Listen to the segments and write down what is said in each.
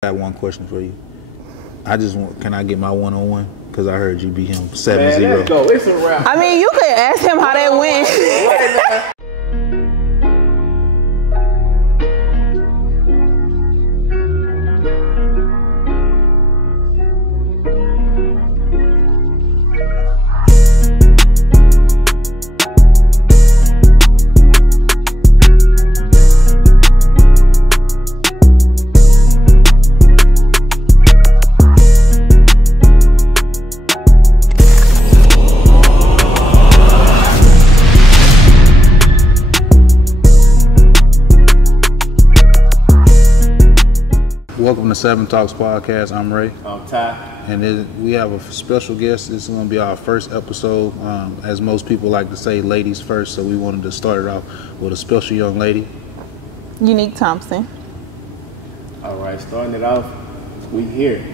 I got one question for you. Can I get my one-on-one? Because I heard you beat him 7-0. Man, let's go. It's a wrap. I mean, you could ask him how that went. Welcome to Seven Talks Podcast. I'm Ray. I'm Ty. And we have a special guest. This is going to be our first episode. As most people like to say, ladies first. So we wanted to start it off with a special young lady. Unique Thompson. All right, starting it off, we here.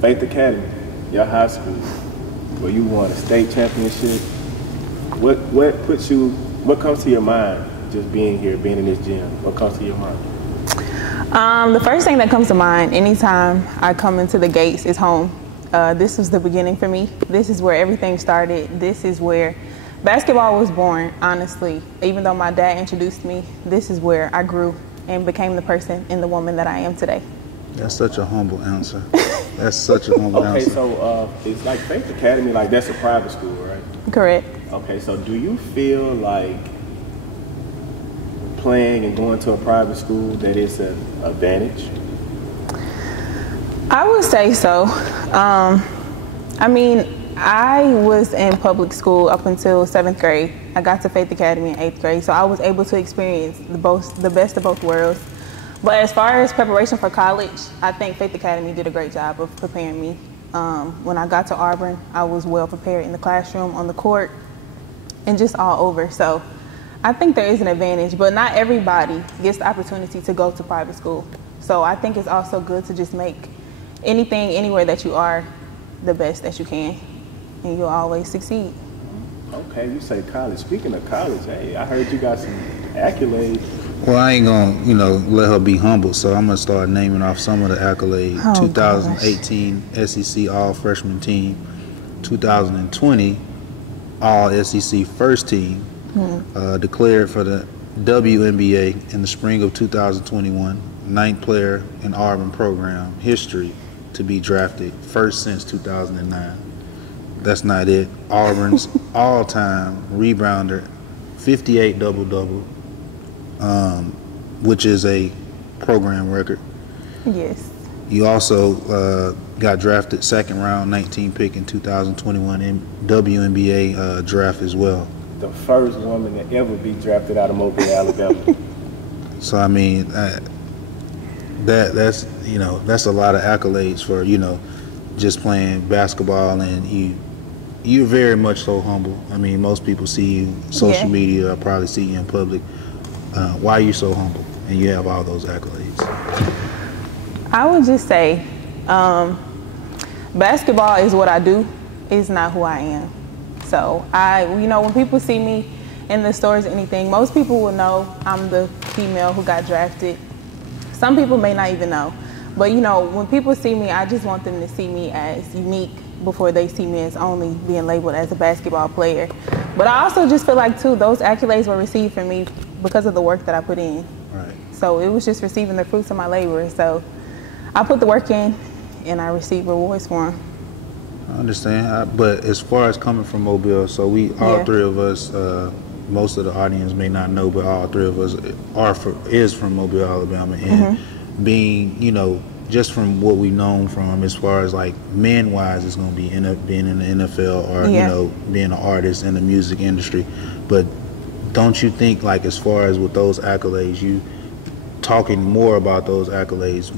Faith Academy, your high school, where you won a state championship. What comes to your mind just being here, being in this gym? What comes to your mind? The first thing that comes to mind anytime I come into the gates is home. This was the beginning for me. This is where everything started. This is where basketball was born, honestly. Even though my dad introduced me, this is where I grew and became the person and the woman that I am today. That's such a humble answer. That's such a humble answer. Okay, so it's like Faith Academy, like that's a private school, right? Correct. Okay, so do you feel like playing and going to a private school that is an advantage? I would say so. I mean, I was in public school up until 7th grade. I got to Faith Academy in 8th grade, so I was able to experience the best of both worlds. But as far as preparation for college, I think Faith Academy did a great job of preparing me. When I got to Auburn, I was well prepared in the classroom, on the court, and just all over. So I think there is an advantage, but not everybody gets the opportunity to go to private school. So I think it's also good to just make anything, anywhere that you are, the best that you can, and you'll always succeed. Okay, you say college. Speaking of college, hey, I heard you got some accolades. Well, I ain't going to, let her be humble, so I'm going to start naming off some of the accolades. Oh, 2018 SEC All-Freshman Team, 2020 All-SEC First Team, declared for the WNBA in the spring of 2021, 9th player in Auburn program history to be drafted, first since 2009. That's not it. Auburn's all-time rebounder, 58 double-double, which is a program record. Yes. You also got drafted second round, 19 pick in 2021 in WNBA draft as well. The first woman to ever be drafted out of Mobile, Alabama. So I mean, that's a lot of accolades for just playing basketball, and you're very much so humble. I mean, most people see you social media, or probably see you in public. Why are you so humble and you have all those accolades? I would just say, basketball is what I do. It's not who I am. So when people see me in the stores or anything, most people will know I'm the female who got drafted. Some people may not even know. But when people see me, I just want them to see me as unique before they see me as only being labeled as a basketball player. But I also just feel like, too, those accolades were received from me because of the work that I put in. Right. So it was just receiving the fruits of my labor. So I put the work in, and I receive rewards for them. I understand, but as far as coming from Mobile, so all three of us, most of the audience may not know, but all three of us is from Mobile, Alabama, and being, just from what we've known from as far as like men-wise, it's going to be being in the NFL or being an artist in the music industry. But don't you think, like, as far as with those accolades, you talking more about those accolades,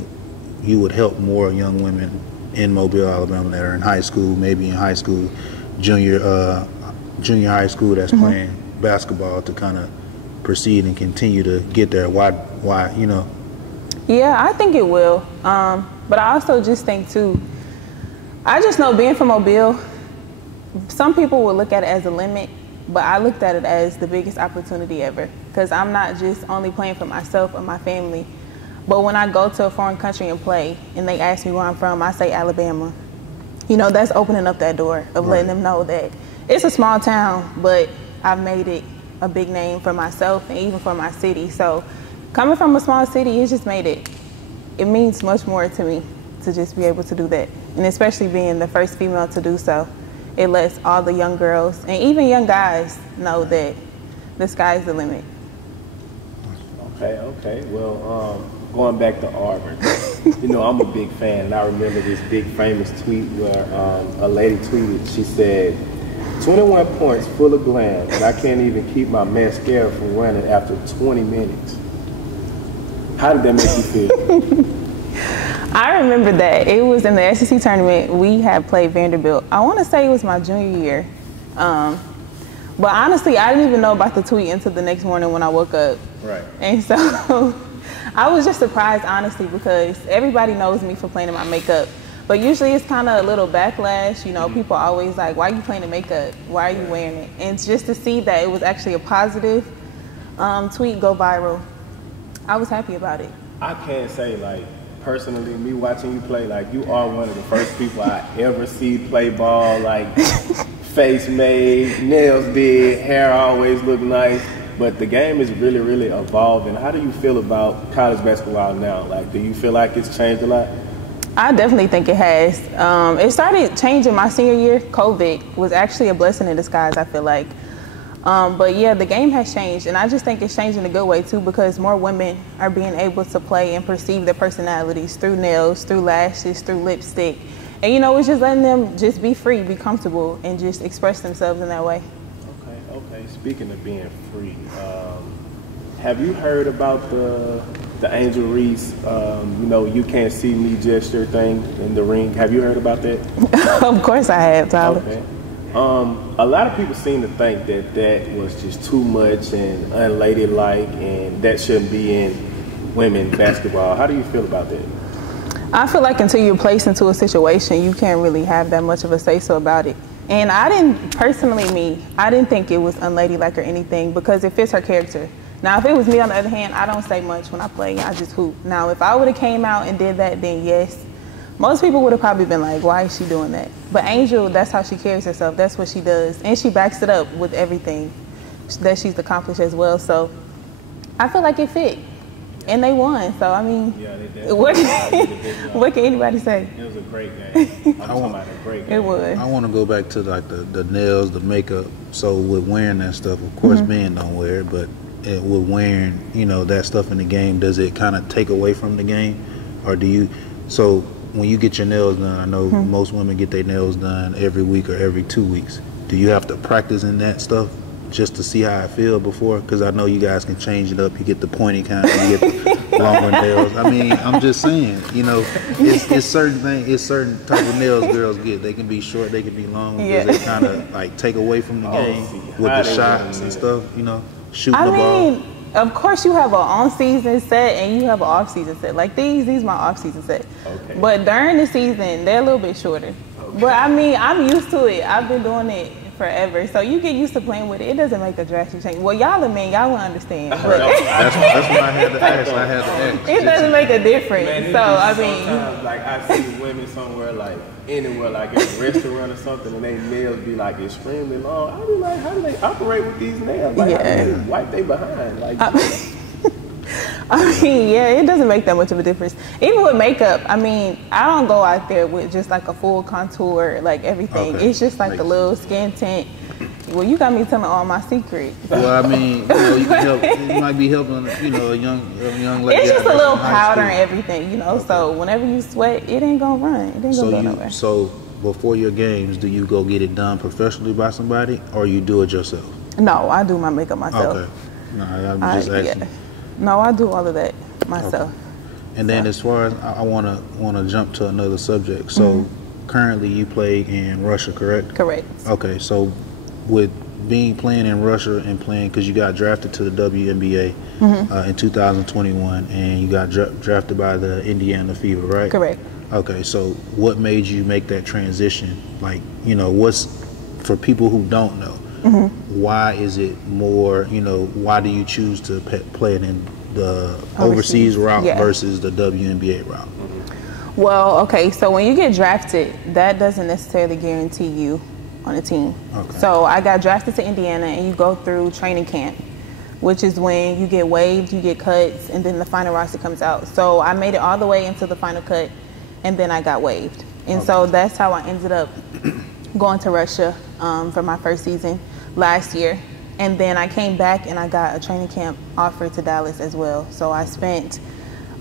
you would help more young women in Mobile, Alabama that are in high school, maybe in high school, junior high school that's playing basketball to kind of proceed and continue to get there? Why? Yeah, I think it will. But I also just think too, I just know being from Mobile, some people will look at it as a limit, but I looked at it as the biggest opportunity ever, because I'm not just only playing for myself or my family, But when I go to a foreign country and play, and they ask me where I'm from, I say Alabama. You know, that's opening up that door of letting them know that it's a small town, but I've made it a big name for myself and even for my city. So coming from a small city, it just made it means much more to me to just be able to do that. And especially being the first female to do so, it lets all the young girls and even young guys know that the sky's the limit. Okay. Well, going back to Auburn, you know, I'm a big fan, and I remember this big famous tweet where a lady tweeted, she said, 21 points full of glam, and I can't even keep my mascara from running after 20 minutes. How did that make you feel? I remember that. It was in the SEC tournament. We had played Vanderbilt. I want to say it was my junior year. But honestly, I didn't even know about the tweet until the next morning when I woke up. Right. And so I was just surprised, honestly, because everybody knows me for playing in my makeup. But usually it's kind of a little backlash. You know, people are always like, why are you playing in makeup? Why are you wearing it? And just to see that it was actually a positive tweet go viral, I was happy about it. I can't say, like, personally, me watching you play, like, you are one of the first people I ever see play ball, like, face made, nails did, hair always look nice. But the game is really, really evolving. How do you feel about college basketball now? Like, do you feel like it's changed a lot? I definitely think it has. It started changing my senior year. COVID was actually a blessing in disguise, I feel like. But yeah, the game has changed, and I just think it's changed in a good way too, because more women are being able to play and perceive their personalities through nails, through lashes, through lipstick. And you know, it's just letting them just be free, be comfortable, and just express themselves in that way. Okay. Speaking of being free, have you heard about the Angel Reese, you know, you can't see me gesture thing in the ring? Have you heard about that? Of course I have, Tyler. Okay. A lot of people seem to think that was just too much and unladylike, and that shouldn't be in women's basketball. How do you feel about that? I feel like until you're placed into a situation, you can't really have that much of a say-so about it. And I didn't think it was unladylike or anything, because it fits her character. Now, if it was me, on the other hand, I don't say much when I play. I just hoop. Now, if I would have came out and did that, then yes. Most people would have probably been like, why is she doing that? But Angel, that's how she carries herself. That's what she does. And she backs it up with everything that she's accomplished as well. So I feel like it fit. And they won. So, I mean, yeah, they what can anybody say? It was a great game. I'm talking about a great game. It was. I want to go back to like the nails, the makeup. So with wearing that stuff, of course, men don't wear it, but with wearing, you know, that stuff in the game, does it kind of take away from the game? Or do you, so when you get your nails done, I know most women get their nails done every week or every 2 weeks. Do you have to practice in that stuff just to see how I feel before? Because I know you guys can change it up. You get the pointy kind, you get the longer nails. I mean, I'm just saying, you know, it's certain things, it's certain type of nails girls get. They can be short, they can be long, because they kind of like take away from the game with the shots and stuff, you know, shooting the ball. Of course, you have an on-season set and you have an off-season set. Like these my off-season set. Okay. But during the season, they're a little bit shorter. Okay. But I mean, I'm used to it. I've been doing it forever. So you get used to playing with it. It doesn't make a drastic change. Well, y'all are men. Y'all won't understand. But that's why I had to ask. It doesn't make a difference. Man, so, I mean. Like, I see women somewhere, like, anywhere, like in a restaurant or something, and they nails be like extremely long. I be like, how do they operate with these nails? Like, how do they wipe they behind? Like, I mean, yeah, it doesn't make that much of a difference. Even with makeup, I mean, I don't go out there with just like a full contour, like everything. Okay. It's just like a little skin tint. Well, you got me telling all my secrets. Well, I mean, you know, you can help. You might be helping, you know, a young lady. It's just a little powder and everything, you know. Okay. So whenever you sweat, it ain't gonna run. It ain't gonna go nowhere. So before your games, do you go get it done professionally by somebody, or you do it yourself? No, I do my makeup myself. Okay. No, I'm just asking. Yeah. No, I do all of that myself. Okay. And then as far as I want to jump to another subject. So currently you play in Russia, correct? Correct. Okay, so with playing in Russia and playing, because you got drafted to the WNBA in 2021, and you got drafted by the Indiana Fever, right? Correct. Okay, so what made you make that transition? Like, you know, what's, for people who don't know, why is it more, you know, why do you choose to play in the overseas route yeah. versus the WNBA route? Well, okay, so when you get drafted, that doesn't necessarily guarantee you on a team. Okay. So I got drafted to Indiana, and you go through training camp, which is when you get waived, you get cuts, and then the final roster comes out. So I made it all the way into the final cut, and then I got waived. And so that's how I ended up going to Russia for my first season last year. And then I came back and I got a training camp offer to Dallas as well. So I spent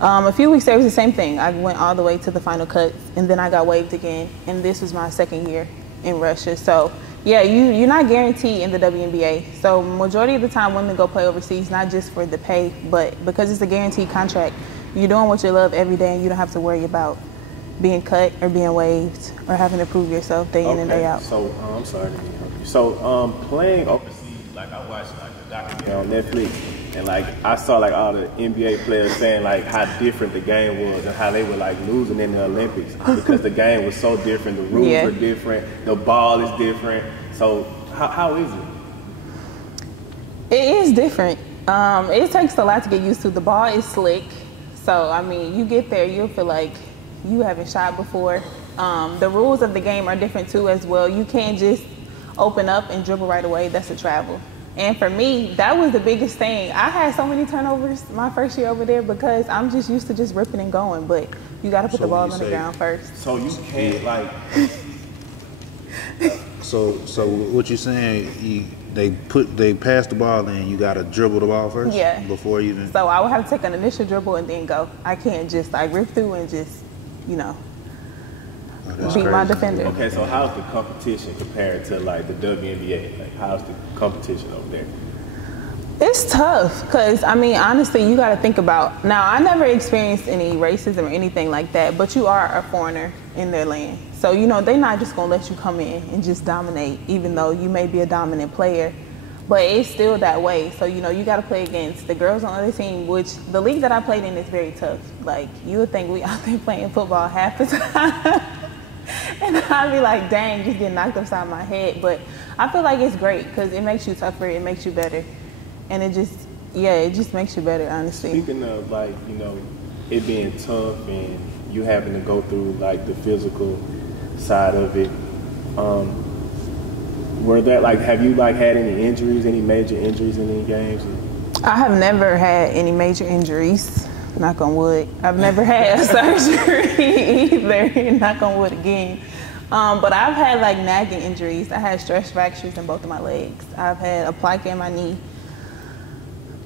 a few weeks there. It was the same thing. I went all the way to the final cut, and then I got waived again. And this was my second year in Russia. So yeah, you're not guaranteed in the WNBA. So majority of the time women go play overseas, not just for the pay, but because it's a guaranteed contract. You're doing what you love every day, and you don't have to worry about being cut or being waived or having to prove yourself day in and day out. So I'm sorry to interrupt you. So playing overseas, like I watched like the documentary on Netflix, and like I saw like all the NBA players saying like how different the game was and how they were like losing in the Olympics because the game was so different, the rules were different, the ball is different. So how is it? It is different. It takes a lot to get used to. The ball is slick, so I mean, you get there, you'll feel like you haven't shot before. The rules of the game are different too as well. You can't just open up and dribble right away. That's a travel. And for me, that was the biggest thing. I had so many turnovers my first year over there because I'm just used to just ripping and going, but you got to put the ball on the ground first. So you can't like... So what you're saying, they pass the ball and you got to dribble the ball first? Yeah. Before you even... So I would have to take an initial dribble and then go. I can't just like rip through and just, you know, beat my defender. Okay, so how's the competition compared to like the WNBA? Like how's the competition over there? It's tough because, I mean, honestly, you got to think about, now I never experienced any racism or anything like that, but you are a foreigner in their land. So, you know, they're not just going to let you come in and just dominate, even though you may be a dominant player. But it's still that way. So, you know, you got to play against the girls on the other team, which the league that I played in is very tough. Like, you would think we out there playing football half the time. And I'd be like, dang, just getting knocked upside my head. But I feel like it's great because it makes you tougher, it makes you better. And it just makes you better, honestly. Speaking of, like, you know, it being tough and you having to go through, like, the physical side of it, have you, like, had any injuries, any major injuries in any games? I have never had any major injuries, knock on wood. I've never had a surgery either, knock on wood again. But I've had, like, nagging injuries. I had stress fractures in both of my legs. I've had a plaque in my knee.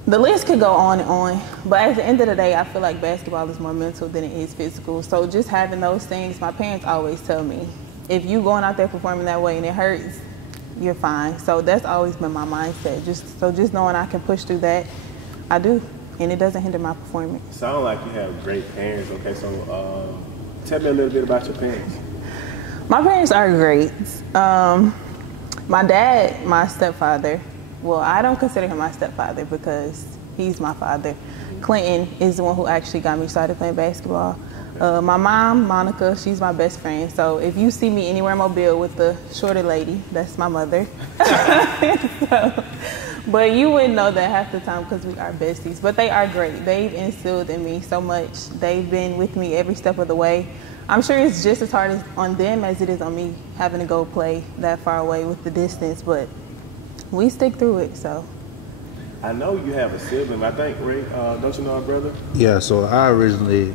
The list could go on and on, but at the end of the day, I feel like basketball is more mental than it is physical. So just having those things, my parents always tell me, if you going out there performing that way and it hurts, you're fine. So that's always been my mindset. Just knowing I can push through that, I do, and it doesn't hinder my performance. Sound like you have great parents. Okay, so tell me a little bit about your parents. My parents are great. My dad, my stepfather, well, I don't consider him my stepfather because he's my father. Clinton is the one who actually got me started playing basketball. My mom, Monica, she's my best friend. So if you see me anywhere in Mobile with the shorter lady, that's my mother. But you wouldn't know that half the time because we are besties. But they are great. They've instilled in me so much. They've been with me every step of the way. I'm sure it's just as hard on them as it is on me having to go play that far away with the distance. But we stick through it, so. I know you have a sibling. I think, Ray, don't you know a brother? Yeah, so I originally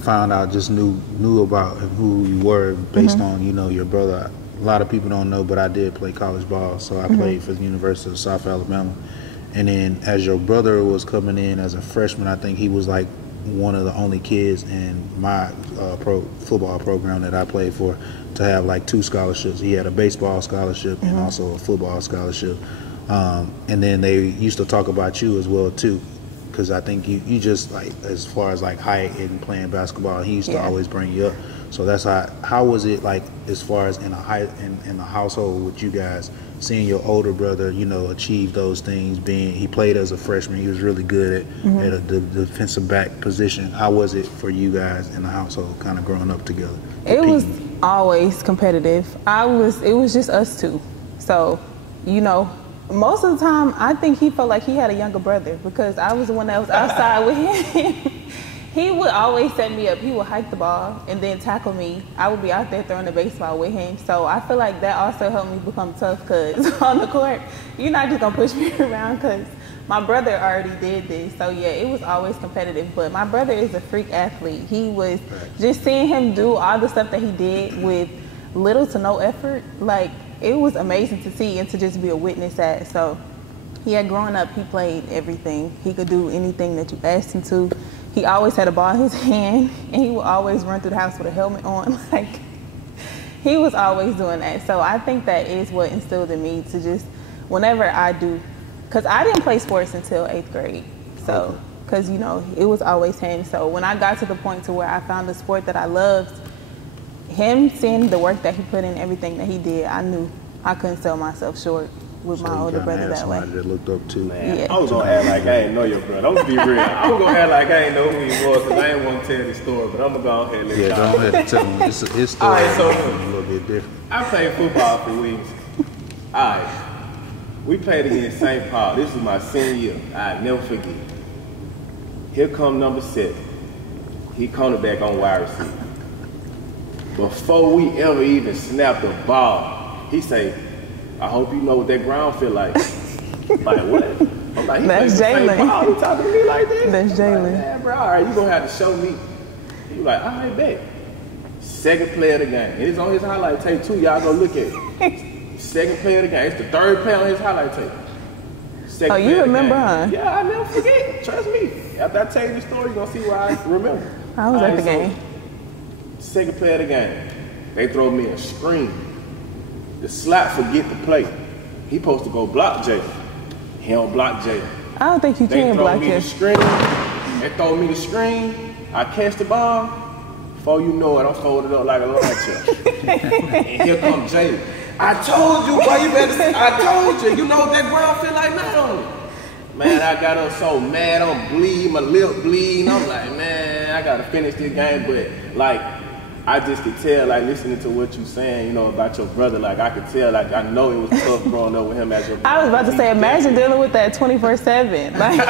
found out, just knew about who you were based on, you know, your brother. A lot of people don't know, but I did play college ball, so I played for the University of South Alabama. And then as your brother was coming in as a freshman, I think he was like one of the only kids in my football program that I played for to have like 2 scholarships. He had a baseball scholarship and also a football scholarship. And then they used to talk about you as well too, because I think you just, like, as far as like height and playing basketball, he used to always bring you up. So that's how was it, like, as far as in the household with you guys, seeing your older brother, you know, achieve those things? He played as a freshman, he was really good at the defensive back position. How was it for you guys in the household, kind of growing up together? It was always competitive. It was just us two. So, you know, Most of the time, I think he felt like he had a younger brother because I was the one that was outside with him. He would always set me up. He would hike the ball and then tackle me. I would be out there throwing the baseball with him. So I feel like that also helped me become tough because on the court, you're not just going to push me around because my brother already did this. So yeah, it was always competitive. But my brother is a freak athlete. He was just seeing him do all the stuff that he did with little to no effort. Like, it was amazing to see and to just be a witness at. So yeah, growing up, he played everything. He could do anything that you asked him to. He always had a ball in his hand, and he would always run through the house with a helmet on. Like, he was always doing that. So I think that is what instilled in me to just, whenever I do, because I didn't play sports until 8th grade. So, because, you know, it was always him. So when I got to the point to where I found a sport that I loved, him seeing the work that he put in, everything that he did, I knew I couldn't sell myself short with my older brother that way. That looked up to. Man, yeah. I was gonna act like I ain't know your brother. I'm gonna be real. I was gonna act like I ain't know who he was because I ain't want to tell the story. But I'm gonna go ahead and let Yeah, y'all. don't have to tell him. His story All right, so is a little bit different. I played football for weeks. All right, we played against St. Paul. This was my senior year. I never forget. Here come number 7. He cornerback on wide receiver. Before we ever even snapped the ball, he say, "I hope you know what that ground feel like." Like, what? I'm like, That's Jalen. He talking to me like this? That's Jalen. Like, man, bro, all right, you gonna have to show me. He was like, all right, bet. Second play of the game. It's on his highlight tape too. Y'all go look at it. Second play of the game. It's the third play on his highlight tape. Second Oh, you remember, huh? Yeah, I never forget. Trust me. After I tell you the story, you're gonna see why I remember. I was at the game. Second play of the game. They throw me a screen. The slap forget the play. He supposed to go block Jalen. He don't block Jalen. I don't think you can block They him. throw me the screen. I catch the ball. Before you know it, I'm folded up like a lunch. And here comes Jalen. I told you, boy, you better. I told you. You know what that ground feel like now? Man, I got up so mad. I'm bleeding, my lip bleeding. I'm like, man, I gotta finish this game. But like, I just could tell, like, listening to what you saying, you know, about your brother, like, I could tell, like, I know it was tough growing up with him as your brother. I was about to say, imagine dealing with that 24/7. Like,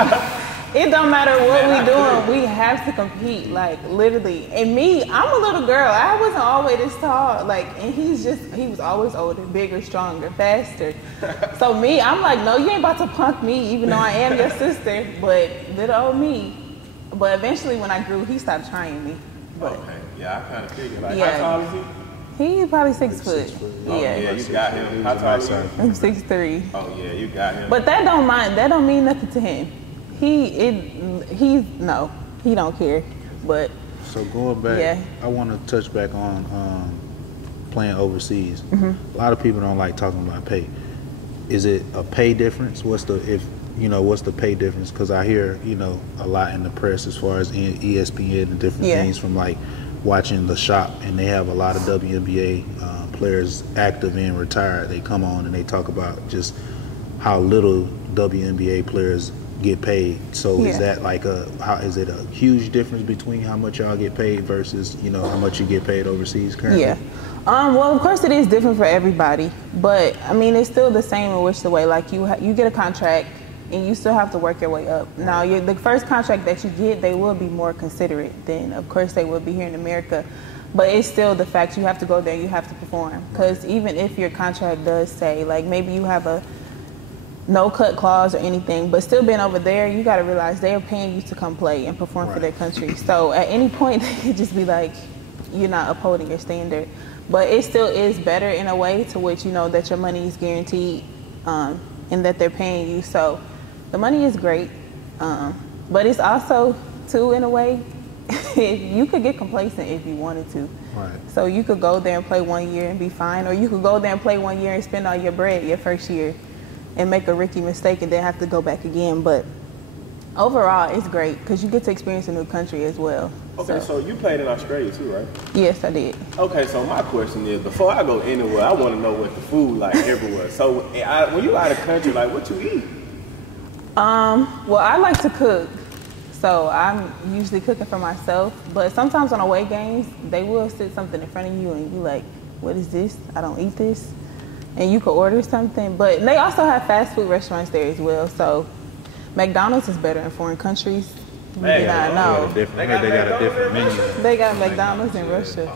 it don't matter what we doing, we have to compete, like, literally. And me, I'm a little girl. I wasn't always this tall, like, and he was always older, bigger, stronger, faster. So me, I'm like, no, you ain't about to punk me, even though I am your sister, but little old me. But eventually, when I grew, he stopped trying me. But, okay, yeah, I kind of figured. Like, Yeah. how tall is he? He's probably 6 foot. Oh, yeah, you got him. How tall is he? I'm 6'3". Oh, yeah, you got him. But that don't mean nothing to him. He don't care. But So going back, yeah. I want to touch back on playing overseas. Mm-hmm. A lot of people don't like talking about pay. Is it a pay difference? What's the pay difference? Because I hear, a lot in the press as far as ESPN and different Yeah. things from like watching The Shop, and they have a lot of WNBA players active and retired. They come on and they talk about just how little WNBA players get paid. So is Yeah. that is it a huge difference between how much y'all get paid versus how much you get paid overseas currently? Yeah. Well, of course it is different for everybody, but I mean it's still the same in which the way. Like you get a contract and you still have to work your way up. Now the first contract that you get, they will be more considerate than of course they will be here in America. But it's still the fact you have to go there, you have to perform. Because even if your contract does say, like maybe you have a no cut clause or anything, but still being over there, you got to realize they are paying you to come play and perform for their country. So at any point, they could just be like, you're not upholding your standard. But it still is better in a way to which you know that your money is guaranteed and that they're paying you. So the money is great, but it's also, too, in a way, you could get complacent if you wanted to. Right. So you could go there and play 1 year and be fine, or you could go there and play 1 year and spend all your bread your first year and make a rookie mistake and then have to go back again. But overall, it's great because you get to experience a new country as well. Okay, so you played in Australia too, right? Yes, I did. Okay, so my question is, before I go anywhere, I want to know what the food like everywhere. So when you out of country, like what you eat? Well, I like to cook, so I'm usually cooking for myself. But sometimes on away games, they will sit something in front of you and you like, what is this? I don't eat this. and you could order something. But they also have fast food restaurants there as well. So McDonald's is better in foreign countries. You did not know. They got a different menu. They got McDonald's in Russia.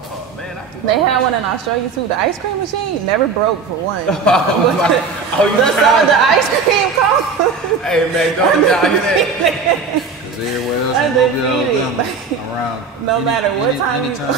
They had one in Australia too. The ice cream machine never broke for one. The ice cream cone. Hey, McDonald's, y'all hear that? Everywhere else in Mobile, Alabama, around no matter what time you come,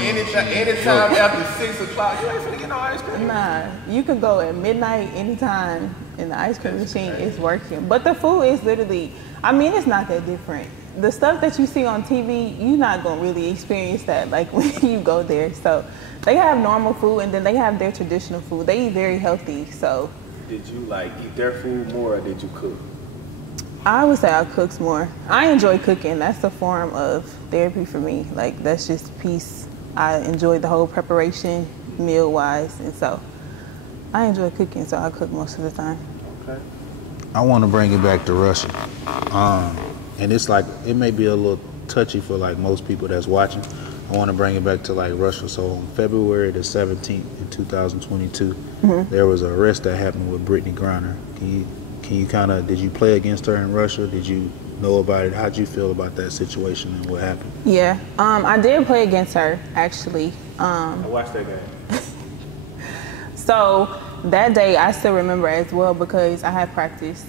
anytime after 6 o'clock, you ain't finna get no ice cream. Nah, you could go at midnight anytime, and the ice cream machine is working. But the food is literally, I mean, it's not that different. The stuff that you see on TV, you're not gonna really experience that like when you go there. So they have normal food, and then they have their traditional food. They eat very healthy. So did you like eat their food more, or did you cook? I would say I cooks more. I enjoy cooking. That's a form of therapy for me. Like, that's just peace. I enjoy the whole preparation, meal-wise, and so I enjoy cooking, so I cook most of the time. Okay. I want to bring it back to Russia. And it's like, it may be a little touchy for like most people that's watching. I want to bring it back to like Russia. So on February the 17th in 2022, there was an arrest that happened with Brittany Griner. Can you kind of, did you play against her in Russia? Did you know about it? How'd you feel about that situation and what happened? Yeah, I did play against her, actually. I watched that game. So that day I still remember as well because I had practice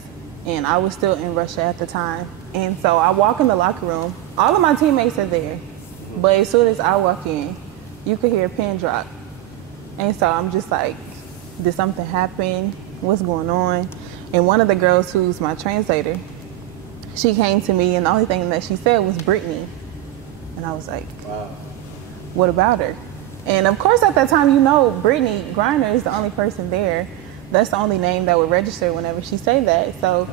and I was still in Russia at the time. And so I walk in the locker room, all of my teammates are there, but as soon as I walk in, you could hear a pin drop. And so I'm just like, did something happen? What's going on? And one of the girls who's my translator, she came to me and the only thing that she said was Brittany. And I was like, wow. What about her? And of course at that time, you know, Brittany Griner is the only person there. That's the only name that would register whenever she said that. So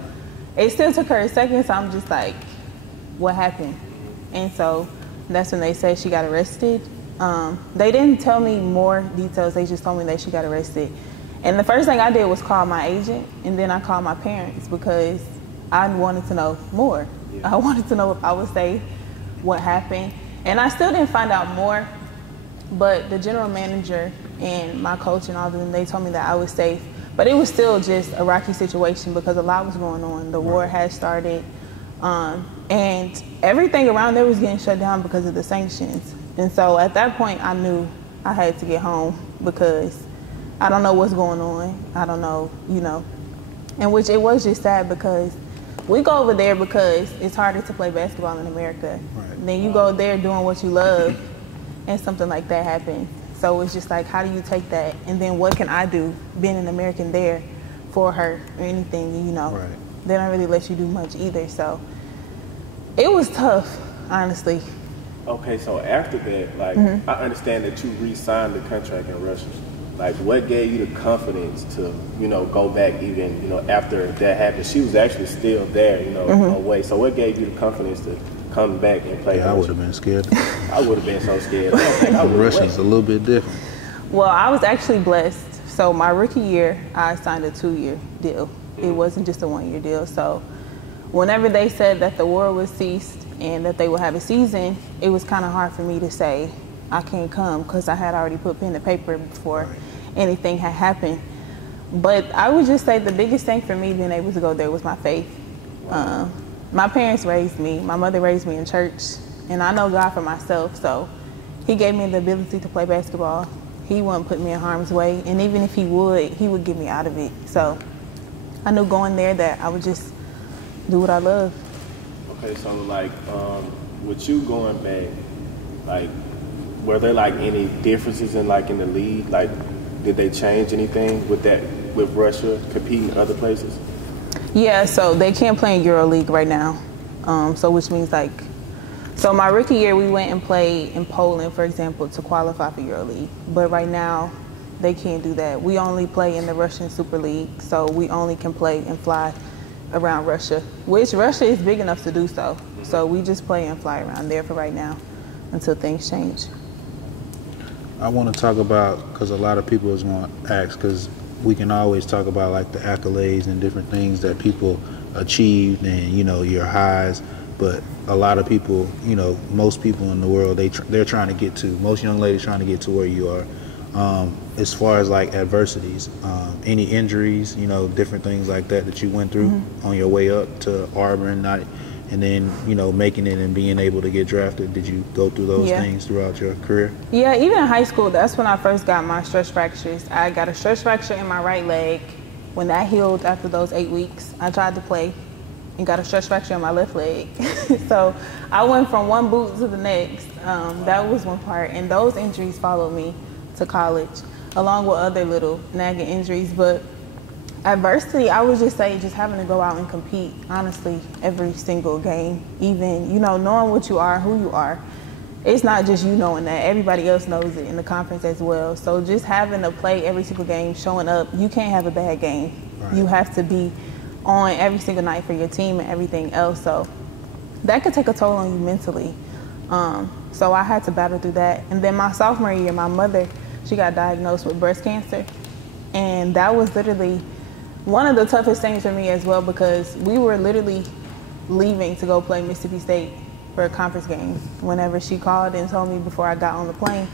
it still took her a second, so I'm just like, what happened? And so that's when they said she got arrested. They didn't tell me more details, they just told me that she got arrested. And the first thing I did was call my agent, and then I called my parents because I wanted to know more. Yeah. I wanted to know if I was safe, what happened. And I still didn't find out more, but the general manager and my coach and all of them, they told me that I was safe. But it was still just a rocky situation because a lot was going on. The war had started, and everything around there was getting shut down because of the sanctions. And so at that point, I knew I had to get home because I don't know what's going on. I don't know, you know. And which it was just sad because we go over there because it's harder to play basketball in America. Right. Then you go there doing what you love and something like that happens. So it's just like, how do you take that? And then what can I do being an American there for her or anything, you know? Right. They don't really let you do much either. So it was tough, honestly. Okay, so after that, like, I understand that you re-signed the contract in Russia. Like, what gave you the confidence to, you know, go back even, you know, after that happened? She was actually still there, you know, away. So what gave you the confidence to come back and play? Yeah, I would have been scared. I would have been so scared. Russia's a little bit different. Well, I was actually blessed. So my rookie year, I signed a 2-year deal. It wasn't just a 1-year deal. So whenever they said that the war was ceased and that they would have a season, it was kind of hard for me to say, I can't come because I had already put pen to paper before anything had happened. But I would just say the biggest thing for me being able to go there was my faith. My parents raised me. My mother raised me in church, and I know God for myself, so he gave me the ability to play basketball. He wouldn't put me in harm's way, and even if he would get me out of it. So I knew going there that I would just do what I love. Okay, so like with you going back, like, were there like any differences in the league? Like, did they change anything with Russia competing in other places? Yeah, so they can't play in EuroLeague right now. So which means so my rookie year we went and played in Poland, for example, to qualify for EuroLeague. But right now they can't do that. We only play in the Russian Super League, so we only can play and fly around Russia, which Russia is big enough to do so. So we just play and fly around there for right now until things change. I want to talk about, because a lot of people is going to ask, because we can always talk about like the accolades and different things that people achieved and, you know, your highs. But a lot of people, you know, most people in the world, they're trying to get to, most young ladies trying to get to where you are. As far as like adversities, any injuries, you know, different things like that you went through on your way up to Auburn, and then, you know, making it and being able to get drafted. Did you go through those things throughout your career? Yeah, even in high school, that's when I first got my stress fractures. I got a stress fracture in my right leg. When that healed after those 8 weeks, I tried to play and got a stress fracture in my left leg. So I went from one boot to the next. That was one part. And those injuries followed me to college, along with other little nagging injuries. But adversity, I would just say just having to go out and compete, honestly, every single game. Even, you know, knowing what you are, who you are. It's not just you knowing that. Everybody else knows it in the conference as well. So just having to play every single game, showing up, you can't have a bad game. Right. You have to be on every single night for your team and everything else. So that could take a toll on you mentally. So I had to battle through that. And then my sophomore year, my mother, she got diagnosed with breast cancer. And that was literally one of the toughest things for me as well, because we were literally leaving to go play Mississippi State for a conference game whenever she called and told me before I got on the plane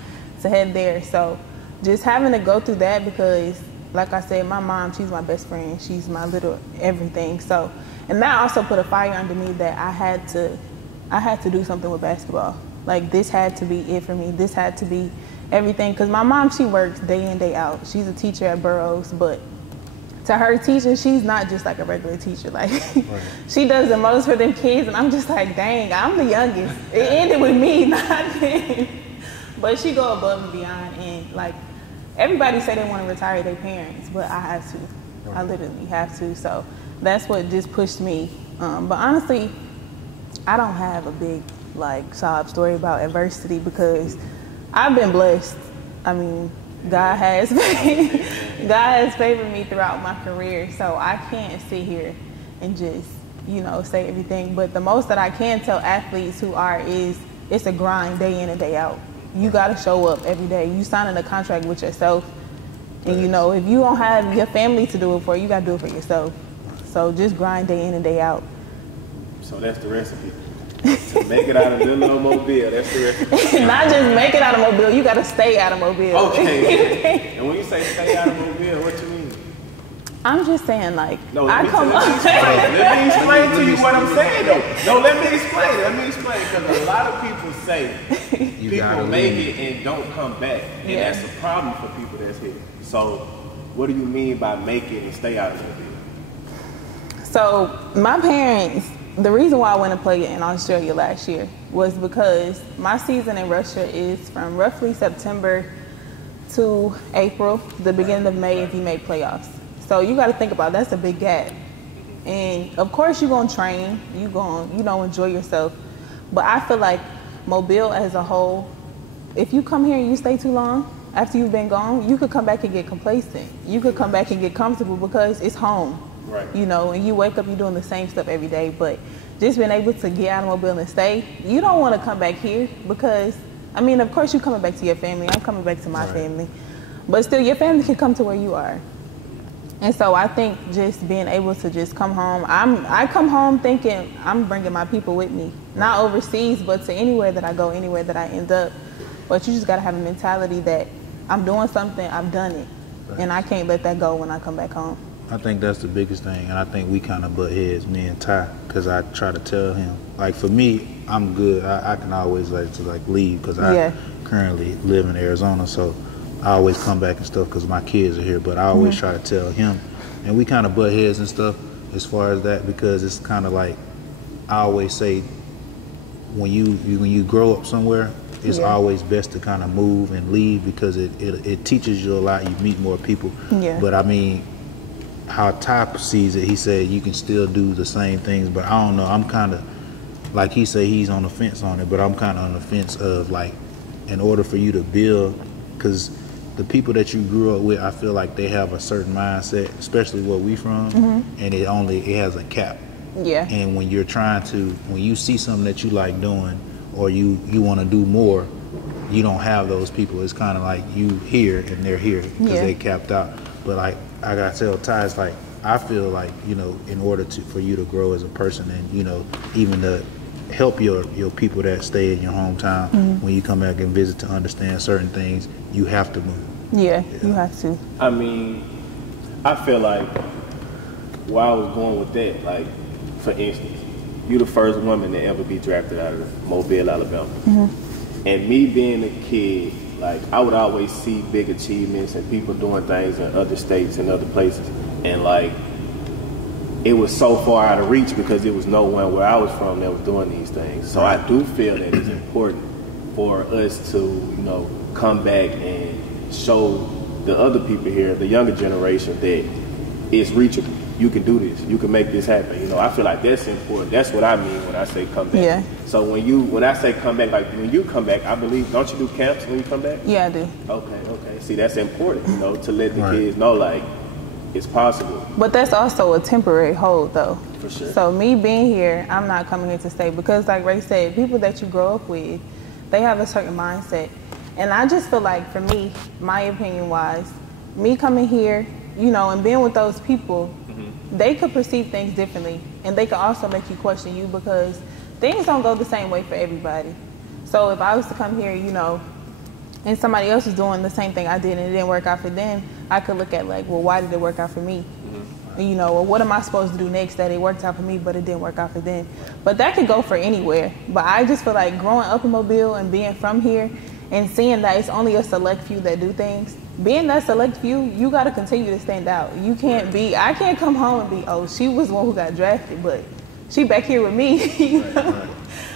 to head there. So just having to go through that, because like I said, my mom, she's my best friend. She's my little everything. So, and that also put a fire under me that I had to do something with basketball. Like, this had to be it for me. This had to be everything. Because my mom, she works day in, day out. She's a teacher at Burroughs, but to her teaching, she's not just like a regular teacher. Like, right. She does the most for them kids, and I'm just like, dang, I'm the youngest. It ended with me, not them. But she go above and beyond, and like, everybody say they want to retire their parents, but I have to. Right. I literally have to. So that's what just pushed me. But honestly, I don't have a big like sob story about adversity, because I've been blessed. I mean, God has favored me throughout my career, so I can't sit here and just, you know, say everything. But the most that I can tell athletes who are is it's a grind day in and day out. You got to show up every day. You signing a contract with yourself, and you know, if you don't have your family to do it for, you got to do it for yourself. So just grind day in and day out. So that's the recipe. To make it out of little old Mobile, that's the recipe. Not just make it out of Mobile, you got to stay out of Mobile. Okay. And when you say stay out of Mobile, what you mean? I'm just saying, like, no, let me explain to you what I'm saying, though. No, let me explain, because a lot of people say people make it and don't come back, and that's a problem for people that's here. So what do you mean by make it and stay out of Mobile? So my parents, the reason why I went to play in Australia last year was because my season in Russia is from roughly September to April, the beginning of May if you make playoffs. So you got to think about that's a big gap. And of course you're going to train, you're going to, you know, enjoy yourself. But I feel like Mobile as a whole, if you come here and you stay too long, after you've been gone, you could come back and get complacent. You could come back and get comfortable because it's home. Right. You know, and you wake up, you're doing the same stuff every day. But just being able to get out of Mobile and stay, you don't want to come back here because, I mean, of course you're coming back to your family. I'm coming back to my family. But still, your family can come to where you are. And so I think just being able to just come home, I come home thinking I'm bringing my people with me. Not overseas, but to anywhere that I go, anywhere that I end up. But you just got to have a mentality that I'm doing something, I've done it. Right. And I can't let that go when I come back home. I think that's the biggest thing, and I think we kind of butt heads, me and Ty, because I try to tell him, like, for me, I'm good. I can always leave because I currently live in Arizona, so I always come back and stuff because my kids are here. But I always try to tell him, and we kind of butt heads and stuff as far as that, because it's kind of like I always say, when you grow up somewhere, it's always best to kind of move and leave because it teaches you a lot. You meet more people. Yeah. But I mean, how Ty sees it, he said you can still do the same things, but I don't know. I'm kind of, like he said, he's on the fence on it, but I'm kind of on the fence of, like, in order for you to build, because the people that you grew up with, I feel like they have a certain mindset, especially where we from, and it has a cap. Yeah. And when you're when you see something that you like doing, or you want to do more, you don't have those people. It's kind of like you here and they're here because they capped out. But like, I gotta tell Ty, it's like, I feel like, you know, in order for you to grow as a person and, you know, even to help your people that stay in your hometown when you come back and visit to understand certain things, you have to move. Yeah, you have to. I mean, I feel like where I was going with that, like, for instance, you the first woman to ever be drafted out of Mobile, Alabama. And me being a kid, like, I would always see big achievements and people doing things in other states and other places. And, like, it was so far out of reach because there was no one where I was from that was doing these things. So I do feel that it's important for us to, you know, come back and show the other people here, the younger generation, that it's reachable. You can do this. You can make this happen. You know, I feel like that's important. That's what I mean when I say come back. Yeah. So when I say come back, like when you come back, I believe, don't you do camps when you come back? Yeah, I do. Okay. See, that's important, you know, to let the kids know, like, it's possible. But that's also a temporary hold, though. For sure. So me being here, I'm not coming here to stay because, like Ray said, people that you grow up with, they have a certain mindset. And I just feel like, for me, my opinion wise, me coming here, you know, and being with those people, they could perceive things differently, and they could also make you question you because things don't go the same way for everybody. So if I was to come here, you know, and somebody else was doing the same thing I did and it didn't work out for them, I could look at like, well, why did it work out for me? You know, or what am I supposed to do next that it worked out for me but it didn't work out for them? But that could go for anywhere. But I just feel like growing up in Mobile and being from here and seeing that it's only a select few that do things, being that select few, you got to continue to stand out. You can't be, I can't come home and be, oh, she was the one who got drafted, but she back here with me. You know?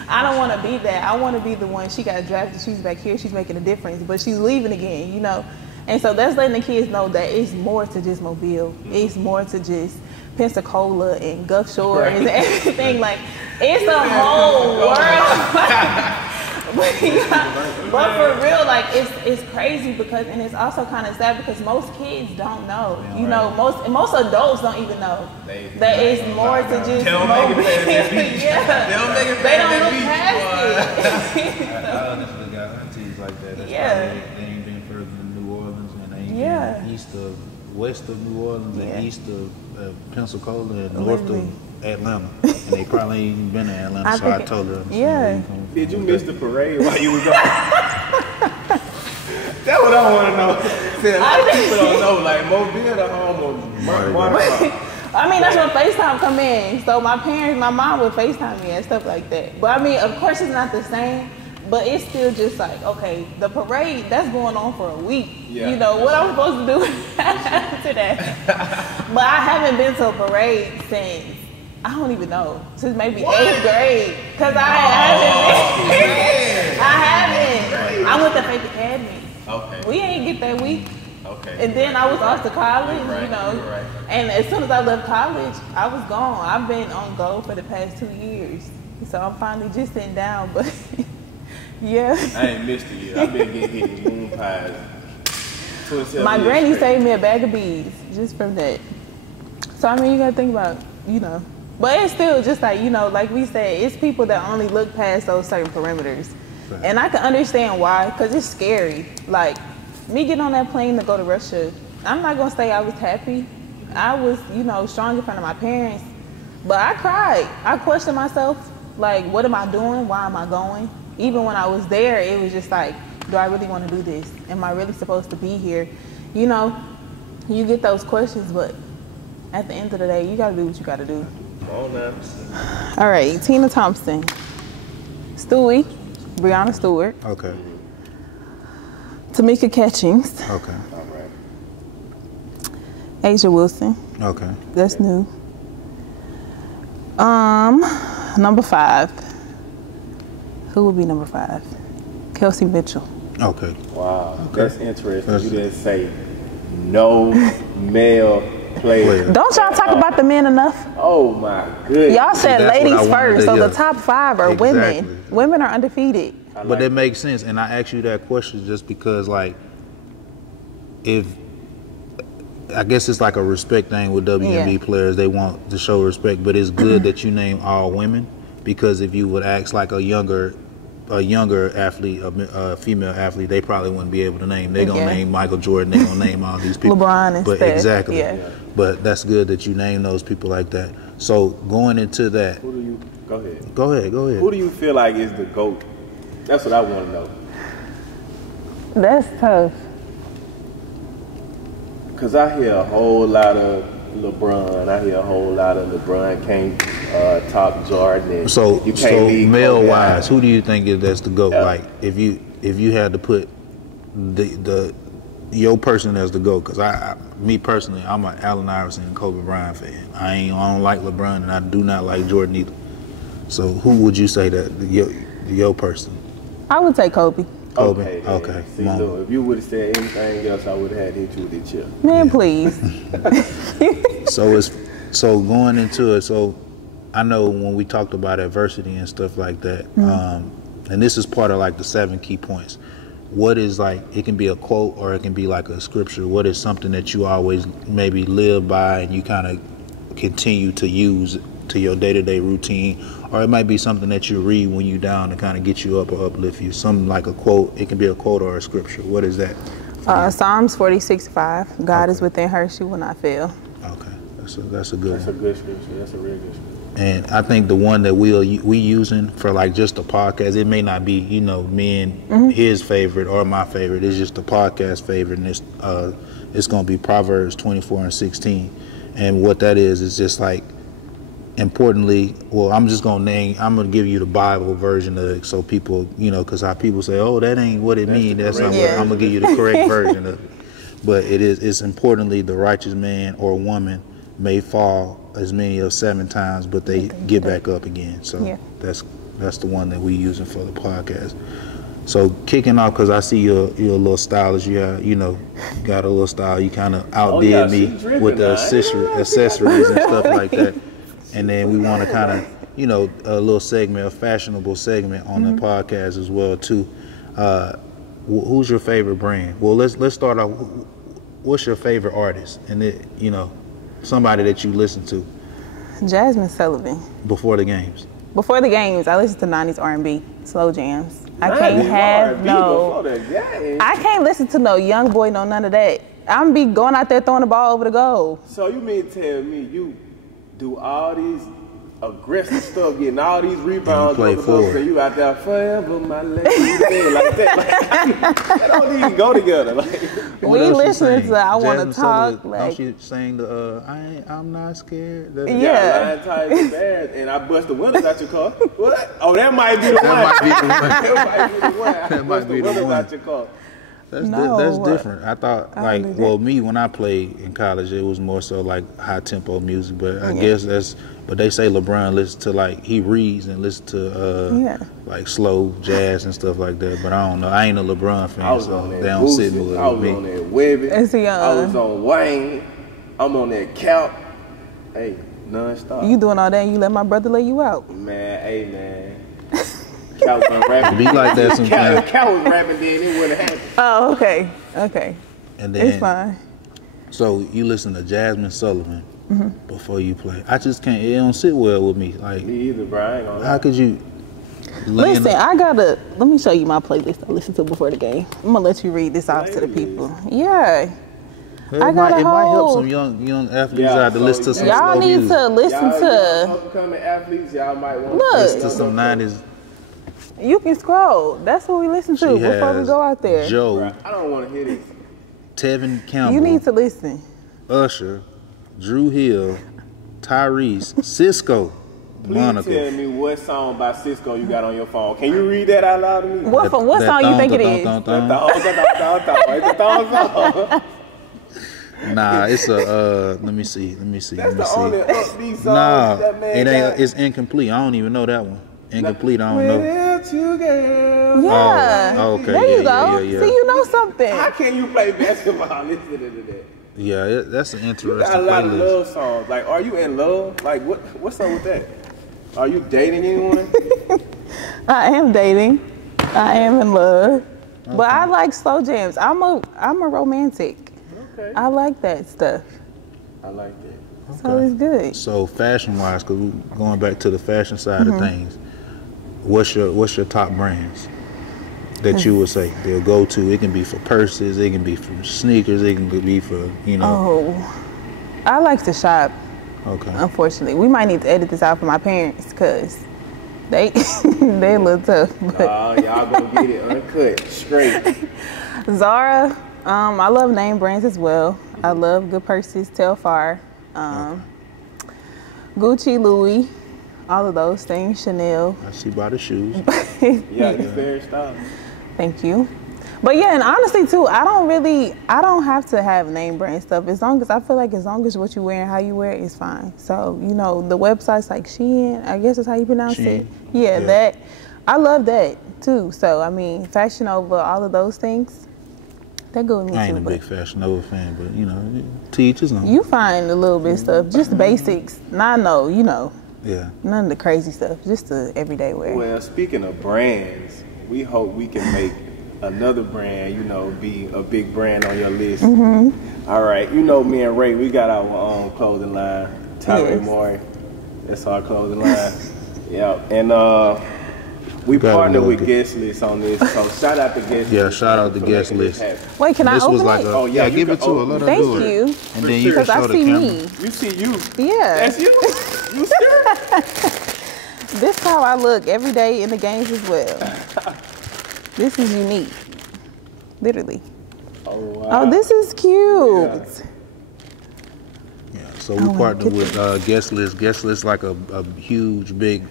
I don't want to be that. I want to be the one, she got drafted, she's back here, she's making a difference, but she's leaving again, you know? And so that's letting the kids know that it's more to just Mobile. It's more to just Pensacola and Gulf Shores and everything. Like, it's a whole world. But for real, like, it's crazy because, and it's also kind of sad because most kids don't know. You know, most adults don't even know that it's more to just. They don't make it past that beach. Yeah. They don't make it past that beach. I honestly got aunties like that. That's they ain't been further than New Orleans, and they ain't been west of New Orleans and east of Pensacola and north of Atlanta, and they probably ain't even been in Atlanta. So I told her, did you miss the parade while you were gone? That's what I want to know. See, a lot of people don't know, like, Mobile the home of Mardi. I mean, that's when FaceTime come in. So my mom would FaceTime me and stuff like that. But I mean, of course it's not the same, but it's still just like, okay, the parade, that's going on for a week. Yeah. You know, what I'm supposed to do after that? But I haven't been to a parade since, I don't even know, since maybe 8th grade. Because I haven't. I went to Faith Academy. Okay. We ain't get that week. Okay. And then I was off to college, you know. And as soon as I left college, I was gone. I've been on go for the past 2 years. So I'm finally just sitting down, but yeah. I ain't missed a year. I've been getting moon pies. My granny saved me a bag of beads just from that. So I mean, you gotta think about, you know. But it's still just like, you know, like we said, it's people that only look past those certain parameters. Right. And I can understand why, because it's scary. Like, me getting on that plane to go to Russia, I'm not going to say I was happy. I was, you know, strong in front of my parents. But I cried. I questioned myself, like, what am I doing? Why am I going? Even when I was there, it was just like, do I really want to do this? Am I really supposed to be here? You know, you get those questions, but at the end of the day, you got to do what you got to do. All right, Tina Thompson, Stewie, Brianna Stewart. Okay. Tamika Catchings. Okay. All right. Asia Wilson. Okay. That's new. Number 5. Who would be number 5? Kelsey Mitchell. Okay. Wow, that's interesting. You didn't say no male player. Don't y'all talk about the men enough? Oh my goodness. Y'all said ladies first, so the top 5 are women. Women are undefeated. But that makes sense, and I asked you that question just because, like, I guess it's like a respect thing with WNBA players. They want to show respect, but it's good that you name all women, because if you would ask like a younger athlete, a female athlete, they probably wouldn't be able to name. They're gonna name Michael Jordan. They're gonna name all these people. LeBron and But Steph. exactly. Yeah. But that's good that you name those people like that. So going into that, Who do you go ahead? Go ahead. Who do you feel like is the GOAT? That's what I want to know. That's tough. Because I hear a whole lot of LeBron. I hear a whole lot of LeBron can't top Jordan. And So you can't leave male Kobe wise, out. who do you think is that's the GOAT? Yeah. Like if you had to put your person as the GOAT, because me personally, I'm an Allen Iverson and Kobe Bryant fan. I don't like LeBron and I do not like Jordan either. So who would you say that your person? I would say Kobe. Kobe. Okay. See, look, if you would have said anything else, I would have had hit you with the chip. Man, please. So going into it, so I know when we talked about adversity and stuff like that, and this is part of like the 7 key points. What is like, it can be a quote or it can be like a scripture. What is something that you always maybe live by and you kind of continue to use to your day-to-day routine? Or it might be something that you read when you're down to kind of get you up or uplift you. Something like a quote. It can be a quote or a scripture. What is that? Psalms 46:5. God is within her; she will not fail. Okay, that's a good That's one. a good scripture. That's a real good scripture. And I think the one that we using for like just the podcast, it may not be, me and his favorite or my favorite. It's just the podcast favorite, and it's going to be Proverbs 24:16. And what that is just like, importantly, well, I'm going to give you the Bible version of it, so people, because how people say, oh, that ain't what it means. That's not what, I'm going to give you the correct version of it. But it's importantly, the righteous man or woman may fall as many as 7 times, but they get back up again. So that's the one that we using for the podcast. So kicking off, because I see you're a little stylish. Got a little style. You kind of outdid me with the accessories and stuff like that. And then we want to kind of, a little segment, a fashionable segment on the podcast as well too. Who's your favorite brand? Well, let's start off. What's your favorite artist? And somebody that you listen to. Jasmine Sullivan. Before the games. Before the games, I listen to 90s R&B, slow jams. I can't listen to no young boy, no none of that. I'm be going out there throwing the ball over the goal. So you mean to tell me you do all these aggressive stuff, getting all these rebounds, and you out there forever, my lady, like that? Like, that don't even go together. Like, we listening to I Want to Talk. Like, she sang the I'm not scared. Yeah. Lion, Tiger, Bears, and I bust the windows out your car. What? Oh, that might be the one. That might be the one. Out your car. That's different. I thought, me, when I played in college, it was more so like high tempo music, but I guess but they say LeBron listens to he reads and listens to like slow jazz and stuff like that, but I don't know. I ain't a LeBron fan, so they don't sit with me. I was on that Webby. I was on Wayne. I'm on that Count. Hey, non-stop. You doing all that and you let my brother lay you out? Man. Cal was rapping. Be like that sometimes. Cal was rapping then, it wouldn't happen. Oh, okay. And then, it's fine. So you listen to Jasmine Sullivan before you play. I just can't. It don't sit well with me. Like me either, bro. I ain't gonna lie. How could you? Listen, let me show you my playlist I listen to before the game. I'm gonna let you read this off to the people. Yeah. It might help some young athletes out to listen to some y'all slow need music. to listen to upcoming athletes. Y'all might want to listen to some 90s. You can scroll. That's what we listen to before we go out there. Joe. I don't want to hear this. Tevin Campbell. You need to listen. Usher, Drew Hill, Tyrese, Cisco, Monica. Please tell me what song by Cisco you got on your phone. Can you read that out loud to me? What song you think it is? Nah, it's a let me see. That's the only upbeat song that man it ain't. got. It's incomplete. I don't even know that one. Incomplete. I don't know. Without you, girl. Yeah. Oh, okay. There you go. Yeah. See, you know something. How can you play basketball listening to that? Yeah, that's an interesting You got a lot of playlist. love songs. Like, are you in love? Like, what's up with that? Are you dating anyone? I am dating. I am in love. Okay. But I like slow jams. I'm a romantic. Okay. I like that stuff. I like that. So it's good. So fashion-wise, because we're going back to the fashion side of things, what's your top brands that you would say they'll go to? It can be for purses, it can be for sneakers, it can be for, Oh, I like to shop. Okay. Unfortunately, we might need to edit this out for my parents because they a little tough. But y'all gonna get it uncut, straight. Zara. I love name brands as well. I love good purses, Telfar, Gucci, Louis, all of those things, Chanel. I see by the shoes. Yeah, you're very stylish. Thank you. But yeah, and honestly too, I don't have to have name brand stuff. As long as what you wear and how you wear it is fine. So, you know, the websites like Shein, I guess that's how you pronounce it. Yeah, that, I love that too. So, I mean, Fashion Nova, all of those things, that go with me too. I ain't a big Fashion Nova fan, but you know, to each his own. You find a little bit of stuff, just the basics. Nah, no, you know. Yeah. None of the crazy stuff, just the everyday wear. Well, speaking of brands, we hope we can make another brand, you know, be a big brand on your list. All right, you know, me and Ray, we got our own clothing line. Tyler Moore, that's our clothing line. Yeah, and we partnered with Guest List on this, so shout out to Guest List. Yeah, shout out to Guest List. Wait, can I open it? Oh yeah, give it to her. Let her do it. Thank you. And then you can show the camera. You see you. Yeah. That's you. You serious? This is how I look every day in the games as well. This is unique. Literally. Oh, wow. Oh, this is cute. Yeah, so we partnered with Guest List. Guest List like a huge, big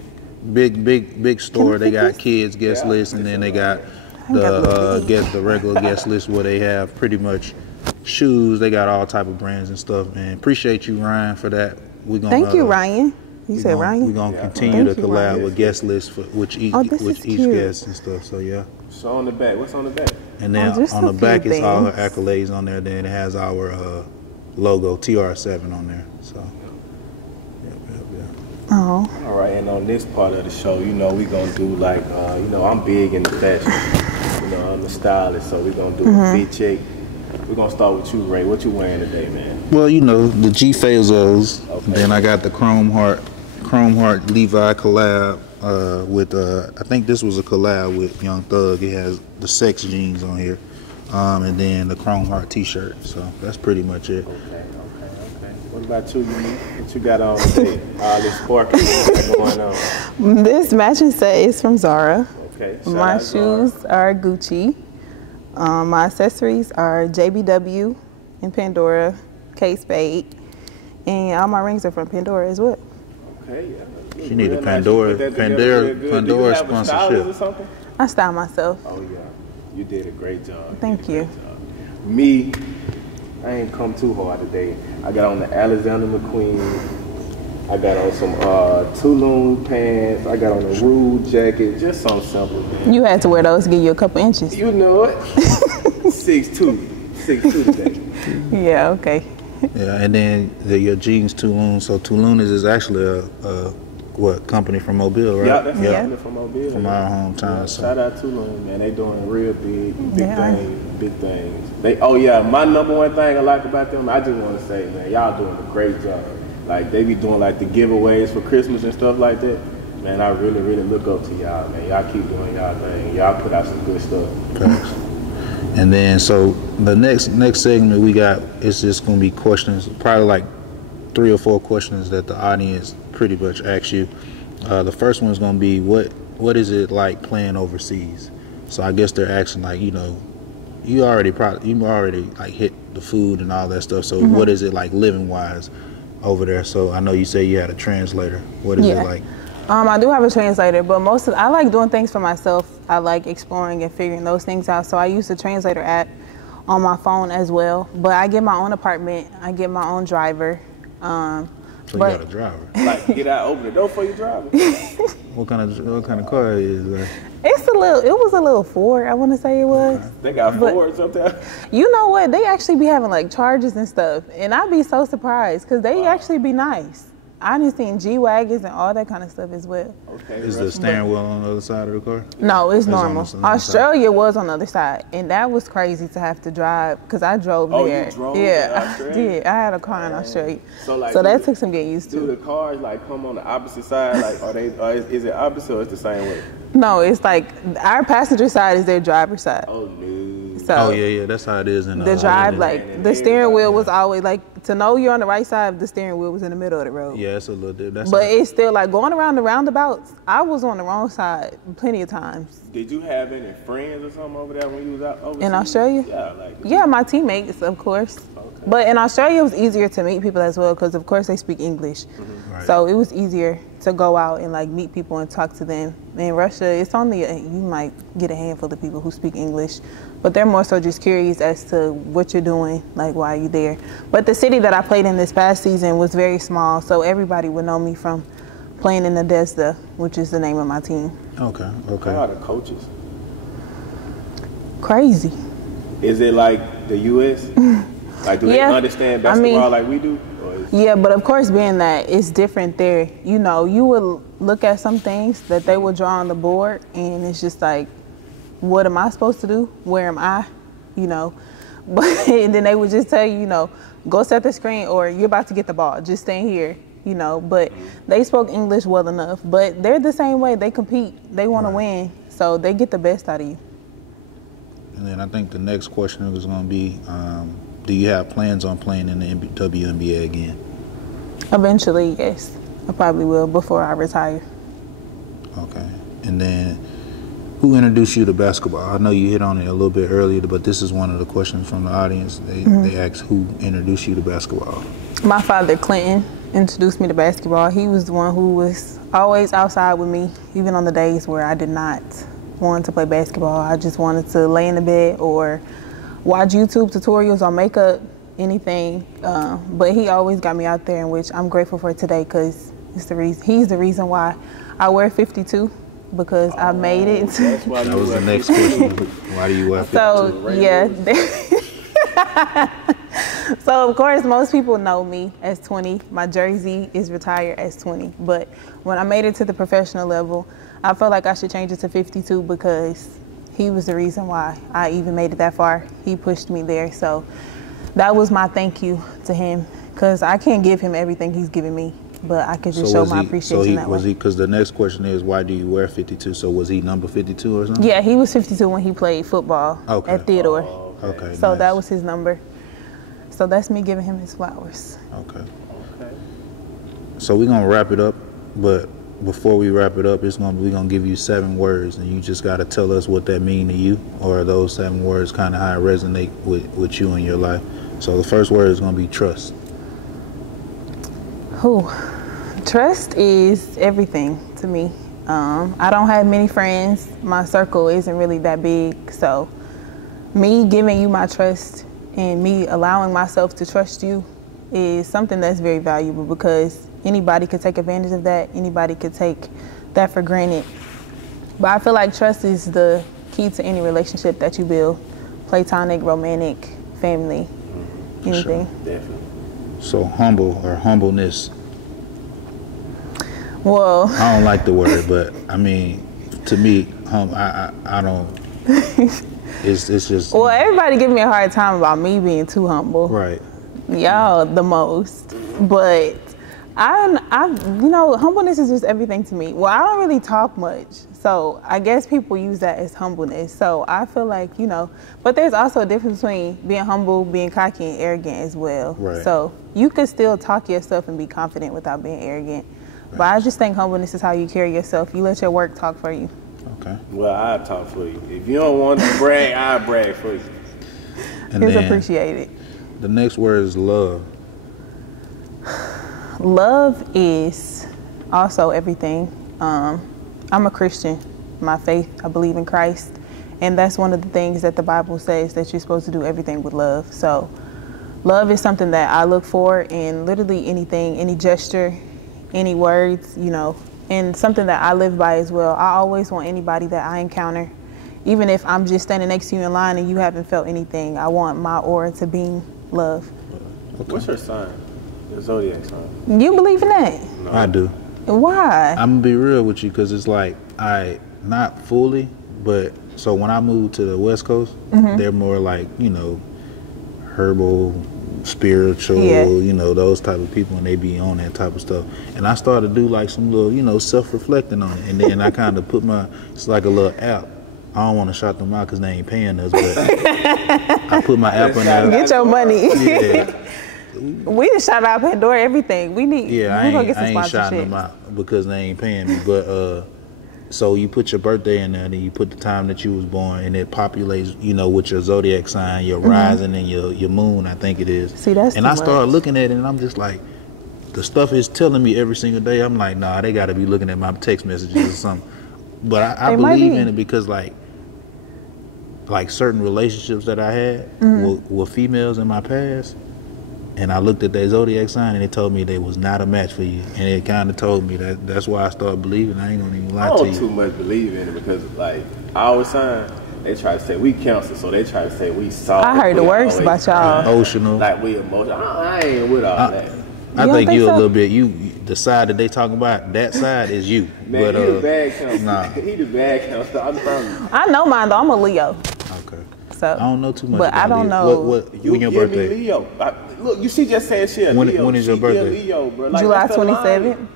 store. They got kids Guest List, and then they got the regular Guest List where they have pretty much shoes. They got all type of brands and stuff. Man, appreciate you, Ryan, for that. Thank you, Ryan. You said Ryan. We're gonna continue to collab with Guest List for which each guest and stuff. So yeah. So on the back, what's on the back? And then on the back is all her accolades on there. Then it has our logo TR7 on there. So yeah. Oh. All right, and on this part of the show, you know, we gonna do like you know, I'm big into fashion. You know, I'm a stylist, so we gonna do a fit check. We're gonna start with you, Ray. What you wearing today, man? Well, you know, the G Fazos. Okay. Then I got the Chrome Heart Levi collab with I think this was a collab with Young Thug. It has the Sex jeans on here, and then the Chrome Heart T-shirt. So that's pretty much it. Okay. What about you? What you got on today? All this sparkling going on. This matching set is from Zara. Okay. My shoes are Gucci. My accessories are JBW and Pandora, Kate Spade, and all my rings are from Pandora as well. Okay, yeah. She need a Pandora sponsorship. Or something? I style myself. Oh yeah, you did a great job. Thank you. Me, I ain't come too hard today. I got on the Alexander McQueen. I got on some Tulum pants. I got on a Rude jacket. Just something simple, man. You had to wear those to give you a couple inches. You know it. 6'2", 6'2" today. Yeah. Okay. Yeah, and then your jeans Tulum. So Tulum is actually a company from Mobile, right? Yeah, that's a company from Mobile. From our hometown. Yeah, so. Shout out Tulum, man. They doing real big things. My number one thing I like about them, I just want to say, man, y'all doing a great job. Like they be doing like the giveaways for Christmas and stuff like that. Man, I really, really look up to y'all, man. Y'all keep doing y'all thing. Y'all put out some good stuff. Thanks. And then, so the next segment we got is just going to be questions, probably like 3 or 4 questions that the audience pretty much asks you. The first one is going to be, what is it like playing overseas? So I guess they're asking, like, you know, you already like hit the food and all that stuff. So what is it like living wise over there? So I know you say you had a translator. What is it like? I do have a translator, but I like doing things for myself. I like exploring and figuring those things out. So I use the translator app on my phone as well. But I get my own apartment. I get my own driver. So you got a driver? Like, get out, open the door for your driver. What kind of car is that? It was a little Ford, I want to say it was. They got Fords up there. You know what? They actually be having like charges and stuff. And I'd be so surprised because they actually be nice. I done seen G-Wagons and all that kind of stuff as well. Okay. Is the steering wheel on the other side of the car? No, it's normal. Australia was on the other side, and that was crazy to have to drive because I drove there. You drove I did. I had a car in Australia, so that took some getting used to. Do the cars like come on the opposite side? Like, is it opposite or it's the same way? No, it's like our passenger side is their driver's side. Oh no. So yeah, that's how it is in the drive. Like the steering wheel was always like, to know you're on the right side, the steering wheel was in the middle of the road. Yeah, it's a little bit. But it's still like going around the roundabouts. I was on the wrong side plenty of times. Did you have any friends or something over there when you was out overseas? In Australia? Yeah, yeah, my teammates, of course. Okay. But in Australia, it was easier to meet people as well because, of course, they speak English. Right. So it was easier to go out and like meet people and talk to them. In Russia, it's only you might get a handful of people who speak English, but they're more so just curious as to what you're doing, like why are you there. But the city that I played in this past season was very small, so everybody would know me from playing in Nadezhda, which is the name of my team. Okay. How are the coaches? Crazy. Is it like the U.S.? Like, do they understand basketball like we do? Yeah, but of course, being that it's different there, you know, you would look at some things that they would draw on the board, and it's just like, what am I supposed to do? Where am I? You know, but and then they would just tell you, you know, go set the screen, or you're about to get the ball, just stay here. You know, but they spoke English well enough. But they're the same way. They compete. They want to win, so they get the best out of you. And then I think the next question is going to be, do you have plans on playing in the WNBA again? Eventually, yes. I probably will before I retire. Okay. And then who introduced you to basketball? I know you hit on it a little bit earlier, but this is one of the questions from the audience. They asked who introduced you to basketball. My father, Clinton, introduced me to basketball. He was the one who was always outside with me, even on the days where I did not want to play basketball. I just wanted to lay in the bed or watch YouTube tutorials on makeup, anything. But he always got me out there, in which I'm grateful for today, because he's the reason why I wear 52, because I made it. That was the next question. Why do you wear 52? So, yeah. So, of course, most people know me as 20. My jersey is retired as 20. But when I made it to the professional level, I felt like I should change it to 52 because he was the reason why I even made it that far. He pushed me there. So that was my thank you to him, because I can't give him everything he's giving me, but I could just show my appreciation that way. Because the next question is, why do you wear 52? So was he number 52 or something? Yeah, he was 52 when he played football at Theodore. Okay. So nice. that was his number. So that's me giving him his flowers. Okay. So we're going to wrap it up, but before we wrap it up, we're gonna give you 7 words, and you just got to tell us what that mean to you, or those 7 words kind of how it resonate with you in your life. So the first word is going to be trust. Trust is everything to me. I don't have many friends. My circle isn't really that big. So me giving you my trust and me allowing myself to trust you is something that's very valuable, because anybody could take advantage of that. Anybody could take that for granted. But I feel like trust is the key to any relationship that you build. Platonic, romantic, family, anything. Sure. Definitely. So humble or humbleness. Well, I don't like the word, but I mean, to me, I don't. It's just. Well, everybody give me a hard time about me being too humble. Right. Y'all the most, but I you know, humbleness is just everything to me. Well, I don't really talk much, so I guess people use that as humbleness. So I feel like, you know, but there's also a difference between being humble, being cocky, and arrogant as well. Right. So you could still talk your stuff and be confident without being arrogant. Right. But I just think humbleness is how you carry yourself. You let your work talk for you. Okay. Well, I'll talk for you. If you don't want to brag, I'll brag for you. And it's then appreciated. The next word is love. Love is also everything. I'm a Christian. My faith, I believe in Christ. And that's one of the things that the Bible says, that you're supposed to do everything with love. So love is something that I look for in literally anything, any gesture, any words, you know, and something that I live by as well. I always want anybody that I encounter, even if I'm just standing next to you in line and you haven't felt anything, I want my aura to beam love. Okay. What's your sign? Your zodiac sign? You believe in that? No. I do. Why? I'm gonna be real with you, because it's like, not fully, but so when I moved to the West Coast, they're more like, you know, herbal, spiritual, you know, those type of people, and they be on that type of stuff. And I started to do like some little, you know, self-reflecting on it, and then I kind of put it's like a little app. I don't want to shout them out because they ain't paying us, but I put my app on there. Get your money. Yeah. We just shout out Pandora, everything. We need. Yeah, we gonna get some I ain't shouting sponsorship. them out because they ain't paying me. But So you put your birthday in there, and then you put the time that you was born, and it populates, you know, with your zodiac sign, your rising and your moon, I think it is. See, that's and I started looking at it, and I'm just like, the stuff is telling me every single day. I'm like, nah, they got to be looking at my text messages or something. But I believe in it because like certain relationships that I had were females in my past. And I looked at their zodiac sign, and it told me they was not a match for you. And it kind of told me that's why I started believing. I ain't gonna even lie to you. I don't too much believe in it because, like, our sign, they try to say we Cancer, so they try to say we soft. I heard the worst about y'all. Emotional. Like we emotional. I ain't with all that. I think you a little bit. The side that they talking about, that side is you. Man, but, he the bad Cancer. Nah. He the bad Cancer. I'm telling you. I know mine though. I'm a Leo. Okay. So I don't know too much. But about I don't Leo. know. When your birthday? Me Leo. Look, you see, just saying she a Leo. When is your birthday? Leo, bro. Like, July 27th.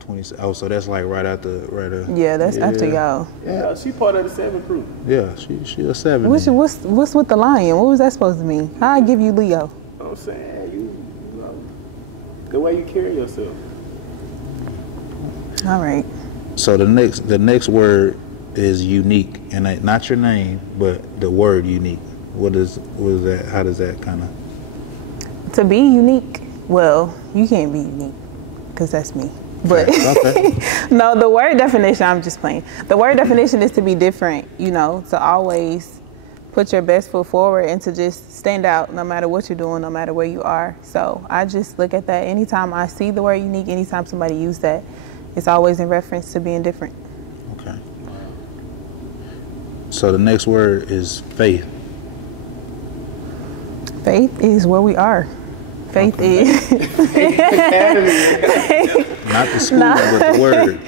20. Oh, so that's like right after. Yeah, that's after y'all. Yeah, she part of the 7 crew. Yeah, she a 7. What's with the lion? What was that supposed to mean? How I give you Leo? I'm saying you know, the way you carry yourself. All right. So the next word is unique, and not your name, but the word unique. What is that? How does that kind of? To be unique, well, you can't be unique because that's me. But okay. No, the word definition, I'm just playing. The word definition is to be different, you know, to always put your best foot forward and to just stand out no matter what you're doing, no matter where you are. So I just look at that anytime I see the word unique, anytime somebody use that, it's always in reference to being different. Okay. So the next word is faith. Faith is where we are. Faith is not the school, but the word.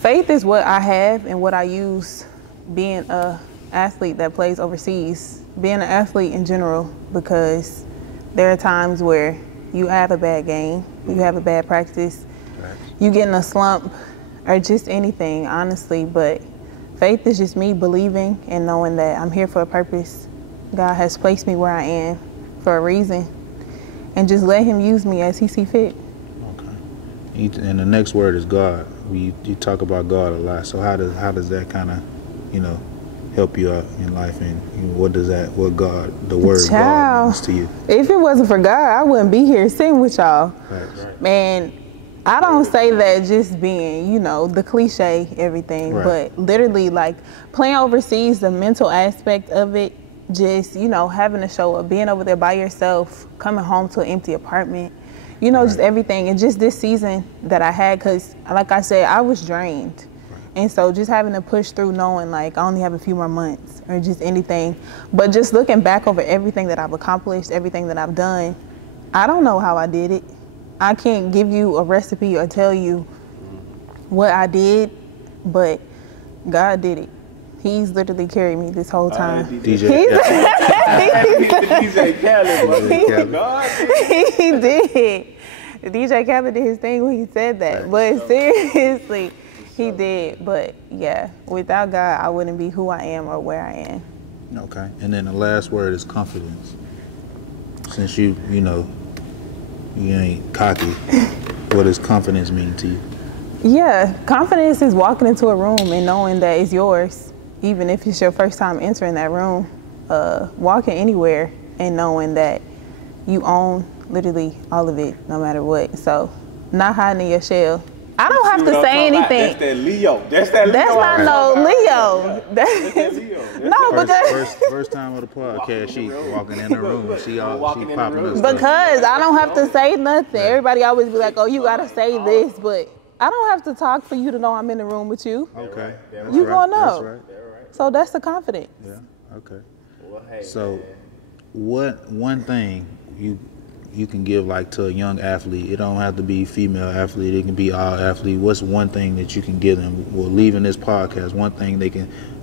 Faith is what I have and what I use being a athlete that plays overseas, being an athlete in general, because there are times where you have a bad game, you have a bad practice, you get in a slump, or just anything, honestly, but faith is just me believing and knowing that I'm here for a purpose. God has placed me where I am for a reason, and just let him use me as he see fit. Okay. And the next word is God. You talk about God a lot. So how does that kind of, you know, help you out in life, and what God, the word God means to you? If it wasn't for God, I wouldn't be here sitting with y'all. Right. Man, I don't say that just being, you know, the cliche everything, but literally like playing overseas, the mental aspect of it, just, you know, having to show up, being over there by yourself, coming home to an empty apartment, you know, just everything. And just this season that I had, because like I said, I was drained. And so just having to push through knowing like I only have a few more months or just anything, but just looking back over everything that I've accomplished, everything that I've done, I don't know how I did it. I can't give you a recipe or tell you what I did, but God did it. He's literally carried me this whole time. DJ He did. DJ Khaled did his thing when he said that. But seriously, he did. But yeah, without God, I wouldn't be who I am or where I am. Okay. And then the last word is confidence. Since you know, you ain't cocky, what does confidence mean to you? Yeah, confidence is walking into a room and knowing that it's yours, even if it's your first time entering that room. Walking anywhere and knowing that you own literally all of it, no matter what. So, not hiding in your shell. I don't have to say anything. That's that Leo. That's not no Leo. That's Leo. No, because first time of the podcast, she walking in the room. She popping up. Because I don't have to say nothing. Everybody always be like, "Oh, you gotta say this," but I don't have to talk for you to know I'm in the room with you. Okay, you gonna know. That's right. So that's the confidence. Yeah. Okay. Well, hey, so, what one thing you can give like to a young athlete? It don't have to be female athlete. It can be all athlete. What's one thing that you can give them? Well, leaving this podcast, one thing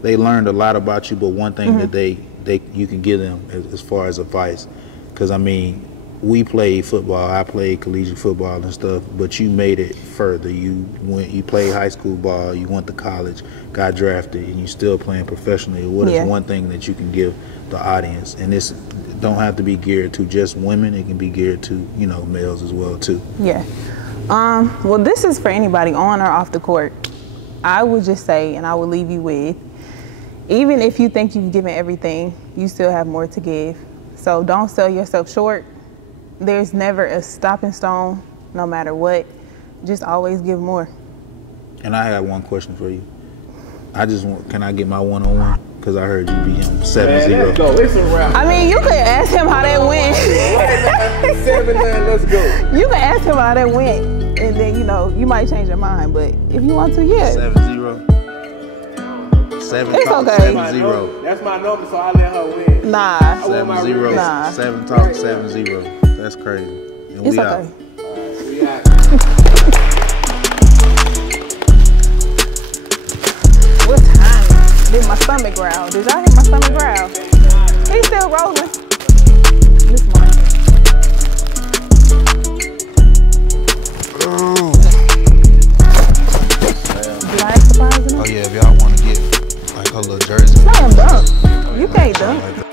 they learned a lot about you, but one thing that you can give them as far as advice. Because I mean, we played football. I played collegiate football and stuff, but you made it further. You played high school ball. You went to college, got drafted, and you still playing professionally. What is one thing that you can give the audience? And this don't have to be geared to just women. It can be geared to, you know, males as well too. Yeah. Well, this is for anybody on or off the court. I would just say, and I will leave you with, even if you think you've given everything, you still have more to give. So don't sell yourself short. There's never a stopping stone, no matter what. Just always give more. And I have one question for you. Can I get my one-on-one? Because I heard you beat him 7-0. Man, let's go. It's a wrap. I mean, you can ask him how that went. 7-9, let's go. You can ask him how that went, and then, you know, you might change your mind. But if you want to, yeah. 7-0. 7 It's talk, okay. 7-0. That's my number, so I'll let her win. Nah. 7-0. Nah. 7 talk, 7-0. That's crazy. And It's we okay. out. We out. What time? Did my stomach growl? Did y'all hear my stomach growl? He's still rolling. This morning. Did I ask the prize? Oh yeah, if y'all want to get like a little jersey. Slam dunk. You can't dunk. Like